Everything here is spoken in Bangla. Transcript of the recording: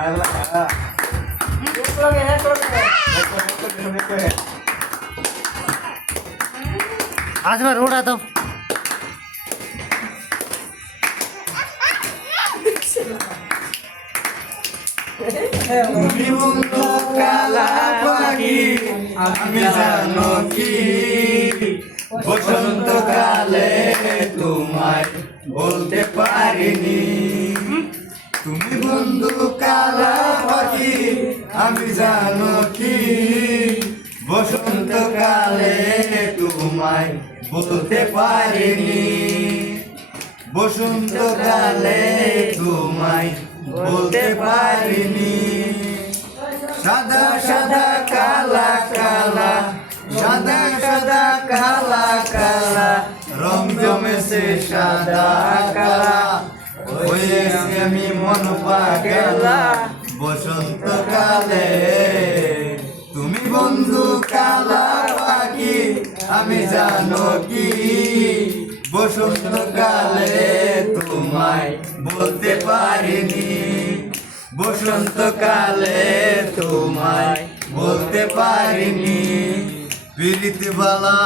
आज मैं रोड आता हूँ। তুমি বন্ধু কালা পাখি আমি জানো কি বসন্তকালে তোমায় বলতে পারিনি। তুমি বন্ধু কালা পাখি আমি জানো কি বসন্তকালে তোমায় বলতে পারিনি। বসন্তকালে তোমায় বলতে পারিনি। সাদা সাদা কালা কালা সাদা সাদা কালা কালা রং জমেছে সাদা কালা হয়েছে আমি মন পাগলা বসন্তকালে। তুমি বন্ধু কালা পাখি আমি জানো কি বসন্তকালে তোমায় বলতে পারিনি। বসন্তকালে তোমায় বলতে পারিনি। প্রীতিবালা